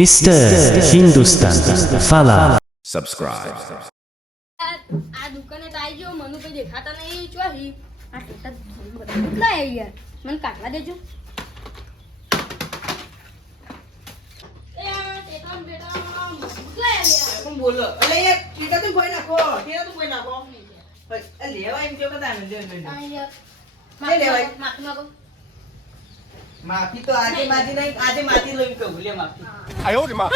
Mr. Hindustan Fala subscribe. આ દુકાને તો આવી ગયો મનુ કઈ દેખાતા નહીં ચોહી આ ટેટા કેટલા આવી યાર મને કાઢવા દેજો બોલો અલે તો કોઈ નાખો ટીકા તો કોઈ નાખો લેવા એમ કેવો બધા ને લે, લે, લે. આ યાર લે લેવાય. માફી તો આજે માજી નહીં આજે માજી લઈ તો ભૂલે માફી. આયો રે માં?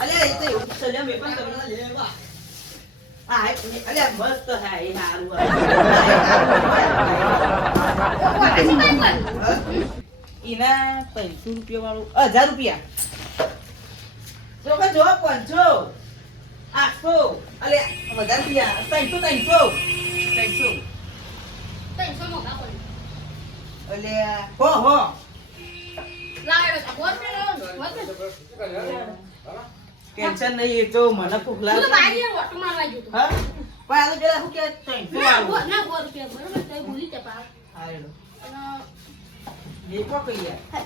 અલે એ તો એવું જ છે, પણ તમને લેવા આ હે, અલે મસ્ત હે એ હારું. એના ત્રણસો રૂપિયા વાળું હજાર રૂપિયા. જો કે જો પાંચસો. આઠસો. અલે વધારે રૂપિયા ત્રણસો ત્રણસો. ત્રણસો. ત્રણસો અલે હો હો. તો પેલો, પેલો. ટેન્શન નહીં તો મને ભૂખ તું લાગે તો તો. હા? પણ આ તો જરા શું કે ના, સો રૂપિયા બરોબર તો ભૂલી હેડો. અને એ કો કઈ યાર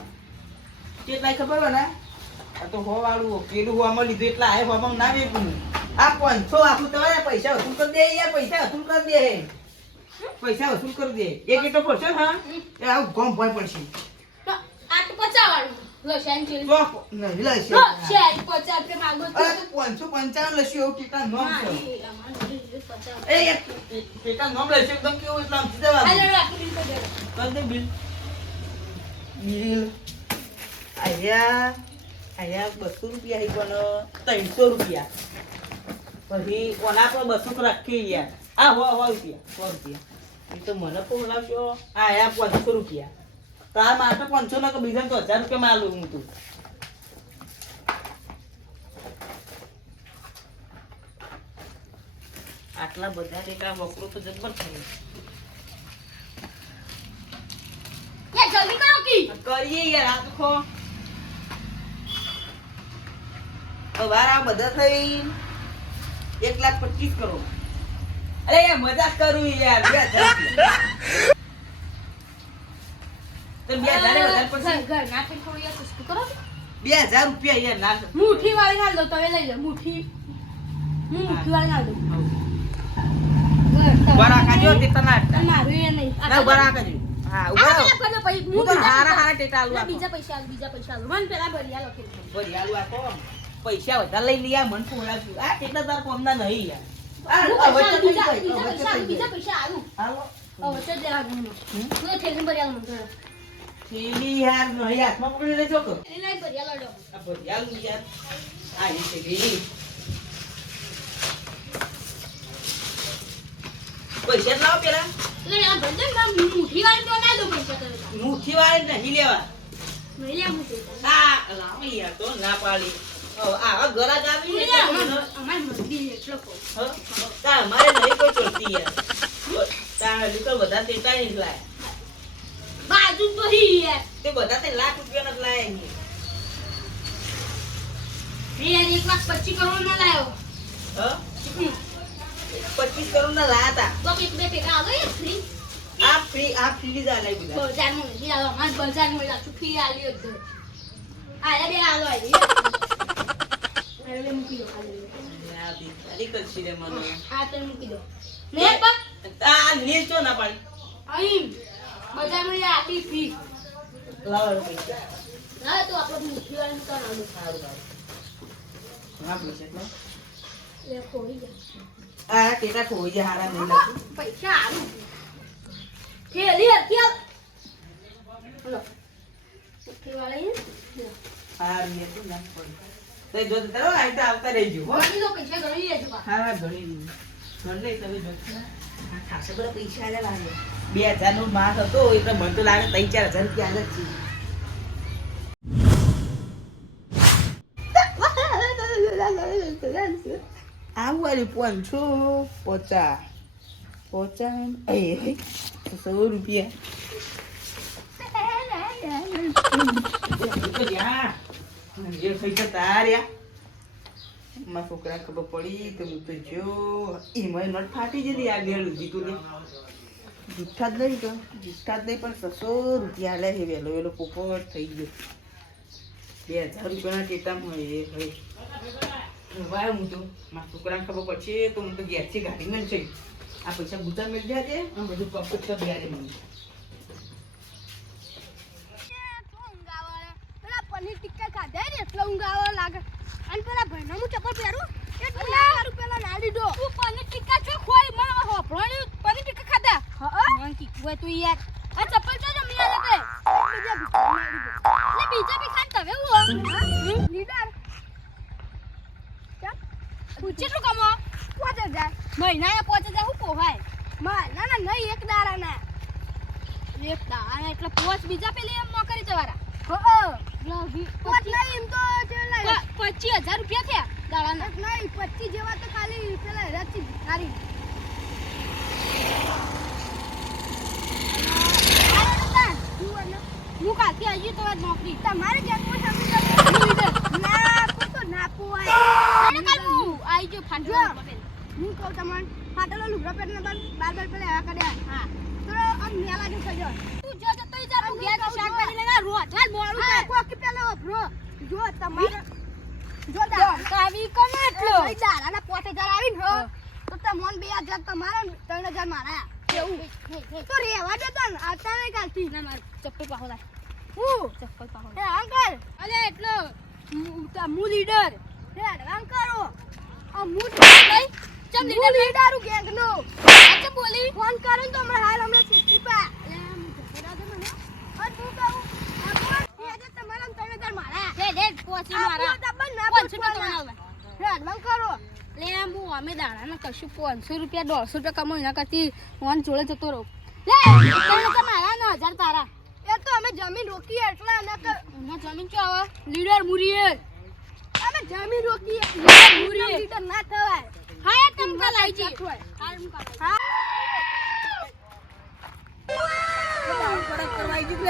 કેટલાય ખબર હોય ને? આ તો હો વાળું પેલું હોમાં લીધું એટલે આ હોમાં ના વેચું. આ પાંચસો આખું તમારે પૈસા વસૂલ કરી દે યાર પૈસા વસૂલ કરી દે. પૈસા વસૂલ કરી દે. એક એટલો પડશે હા? એ આવું ગમ ભય પડશે. તો આ શેન પચાસ પંચાવન લેશે એવું કેટલા નોમ છે. એ અમારે જોડે પચાસ. એ યાર, કેટલા નોમ લેશે એકદમ કેવું એટલે આમ આ જવાનું લો, લો, આટલું બિલ દે બિલ. બિલ. આયા આયા બસો રૂપિયા હી પણ ત્રણસો રૂપિયા. પછી કોના પર બસો રાખી ગયા આ હો હો રૂપિયા સો રૂપિયા. તો મને પોલાવશો આ આયા પાંચસો રૂપિયા. તાર માટે પાંચસો ના તો બીજા તો હજાર રૂપિયા માલું હું તું. આટલા બધા ટેકા વકરો તો જબર થયું જલ્દી કરો કી. કરીએ યાર આ તો ખો. તમારા બધા થઈ. એક લાખ પચીસ કરોડ. અરે યાર મજાક કરું યાર બે હજાર રૂપિયા. યાર ના વાળી ના તમે લઈ લો હું વાળી ના બરા કાજો મારું એ નહીં. ના બરા કાજો હા હું તો બીજા હારા પૈસા- હારા ટેટા આલુ બીજા પૈસા આલું, બીજા પૈસા આલું. મને પેલા ભરિયા લખી પૈસા વધારે લઈ લઈએ મન પોલાવશું આ ટેટા તાર કોમના નહીં યાર. પૈસા લાવો પેલા. મુઠ્ઠી વાળી. નહીં લેવા. ના પાડી. આવા આવી ને લે, એટલે અમાર- અમાર મંદિર એટલો કહું. તા અમારે નહીં કોઈ ચોરતી યાર તા લીટર બધા તેટા નહીં લાય બાજુ તો હી યાર. તે બધા તે લાખ રૂપિયા જ લાયા યાર એક લાખ પચીસ કરોડ ના લાયો. હ હમ. પચીસ કરોડ ના લાયા તા તો એક બે ભેગા આલો યાર free. આ ફ્રી આ ફ્રી લીધા આલાય બધા બજારમાં લીધા આલો. અમાર બજારમાં લાગતું ફ્રી આલ્યું જ. આલે બે આલો આલી. બે મૂકી દો ખાલી. આ તારી કરશી રે મને આ તો મૂકી દો. ને આ નીલ ચો ના પાડી અહીં બધા મને આપી ફી લાવો પૈસા ના તો આપણે મુઠ્ઠી વાળીને તો ના. સારું હા પૈસા એટલે એ ખોઈ. આ જાય હારા નહીં લાગતું પૈસા આલું. થેલી આ. હલો. મુઠ્ઠી વાળી ને. તું ના પડી તો જો તો આવતા રહેજો ગણી પૈસા લેજો હા ઘણી ઘણી લઈ તમે જો ખાસો બધા પૈસા આલ્યા લાગે. બે હજાર નો માસ હતો એટલે મને તો લાગે ત્રણ ચાર હજાર રૂપિયા આલે છે. આવું પાંચસો. પચાસ પચાસ એ સો રૂપિયા. એ થઈ જતા રહ્યા મારા છોકરા ખબર પડી તો હું તો જો એમાં નટ ફાટી જતી આ ગેલું જીતું ને જુઠ્ઠા જ નહીં તો જુઠ્ઠા જ નહીં પણ છસો રૂપિયા લે છે વહેલો વહેલો પોપટ થઈ ગયો બે હજાર રૂપિયાના ટેટામાં હોય એ ભાઈ વાય હું તો મારા છોકરાને ખબર પડશે તો હું તો ઘેરથી ગાડી નહીં આ પૈસા ગુજરાત મેળ જાય છે બધું કપટ કરી દે મને પેલા પનીર ટિક્કા ખાધા ને એટલે ઊંઘ આવે લાગે. અને પેલા ભાઈનો હું ચપ્પલ પહેરું. એટલે મારું પેલા ના લીધો તું પનીર ટીકા છો ખોઈ? મને હોપળાની પનીર ટીકા ખાધા. હા મન કીધું હોય તું યાર. આ ચપ્પલ તો જમી આલે તે બીજા ભી ખાન તવે હું લીડર. કેટલું કમો પાંચ હજાર મહિના પાંચ હજાર હું પોહાય? ના ના નહીં એક દારા ના એક દારા એટલે પોચ બીજા પેલી એમ નોકરી એમ તો પચીસ હજાર રૂપિયા થયા દાડાના. નહીં પચીસ જેવા તો ખાલી પેલા રચી ભિખારી હું કાલથી આવી તો નોકરી તમારે જેમ કોઈ સમજી ના તો ના પોવાય અને કાલ હું આવી જો ફાટલો હું કહું તમને ફાટેલો લુગડો પહેરીને બાર બાર બાર પેલા એવા કર્યા હા તો આમ મેલા જો થયો તું જો તો તઈ જા તું ઘેર તો શાક કરી લેના રોજ હાલ મોડું થાય કોક પેલા બ્રો જો તમારે જો દા આવી એટલો ભાઈ દાડાના 5000 આવીને હો. તો તમોન 2000 તમારા ને 3000 મારા. એવું? તો રેવા દે તન આ નહીં કાલથી. ના માર ચપ્પલ પાહો લા હું? ચપ્પલ પાહો એ અંકલ. અલે એટલો. મુ લીડર. હે કરો. આ મુ ભાઈ ચમ લીડર લીડર ગેંગ નો અચ્છા બોલી. ફોન કરો ને તો હમણાં હાલ હમણાં ચૂકી પા અલે હું જરા દે મને અરે તું કહું આ કોણ? એ આજે તમારા ને 3000 મારા. હે દે પોસી મારા. ડબલ ના પોસી તમારા હે અડવાન કરો. લે હું અમે દાડાના કશું પાંચસો રૂપિયા દોઢસો ટકા ના કરતી ફોન જોડે જતો રહું. લે ત્રણ તો મારા ને હજાર તારા. એ તો અમે જમીન રોકીએ એટલે જમીન ચો આવે લીડર મુરીએ. અમે જમીન રોકીએ. લીડર મુરીએ. લીડર ના થવાય. હા એ તમ જી હા.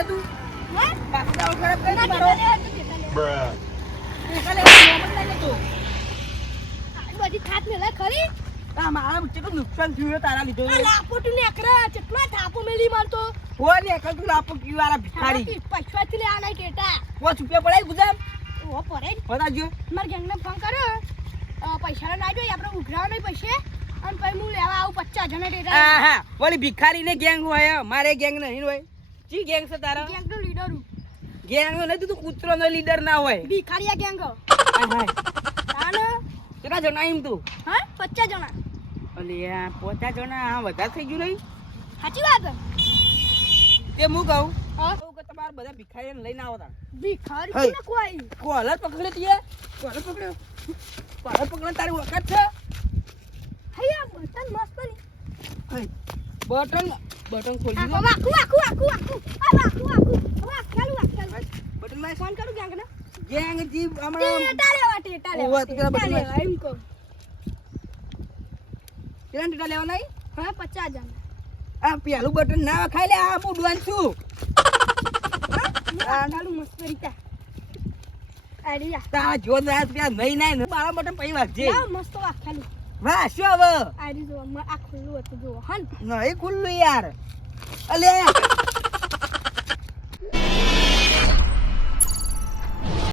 તું. હે તો તું નુકસાન થયું તારા લીધો આ લાપોટું ને કેટલા થાપો મેલી મારતો હો ને એકલ તું લાપો કી વાળા ભિખારી પૈસાથી લે આ નહીં ટેટા વો રૂપિયા પડાય ગુજામ ઓ પડે બતાજો મારા ફોન કર્યો પૈસા ના જોઈએ આપણે ઉઘરાવા નહીં પૈસે અને પછી હું લેવા આવું પચાસ જણા હા ડેટા હા ઓલી ભિખારી ને ગેંગ હોય મારે ગેંગ નહીં હોય ચી ગેંગ છે તારા? ગેંગ નો લીડર ગેંગ નો નહીં તું કૂતરો નો લીડર ના હોય. ભિખારીયા ગેંગ તાને કેટલા જણા એમ તું? હા? પચાસ જણા. ઓલી પચાસ જણા આ વધારે થઈ ગયું નહીં? સાચી વાત તે હું કહું? હા? કે તમારા બધા ભિખારીને લઈને આવો તાર ભિખારી ને કોઈ કોલર પકડે તીએ કોલર પકડ્યો? કોલર પકડો તારી વખત છે? હૈયા બટન મસ્ત. બટન બટન ખોલી આખો દો વાકુ વાકુ વાકુ વાકુ આ વાકુ વાકુ વાકેલું ચાલુ બટનમાં ફોન કરું ગેંગ ને ગેંગ જી હમણાં ટેટા લેવા ટેટા લેવા ટેટા બટન લેવા એમ કો કેટલા ટેટા લેવા નહીં હા પચાસ જણા આ પેલું બટન ના ખાઈ લે આ હું ડુવાન છું આ ચાલુ મસ્ત રીતા આડિયા તારા જો રાત ત્યાં નહીં નાય ને બટન પૈ વાગજે મસ્ત વાકેલું વાહ શું હવે? આ ખુલ્લું હતું જો હન. નહીં ખુલ્લું યાર. અલે.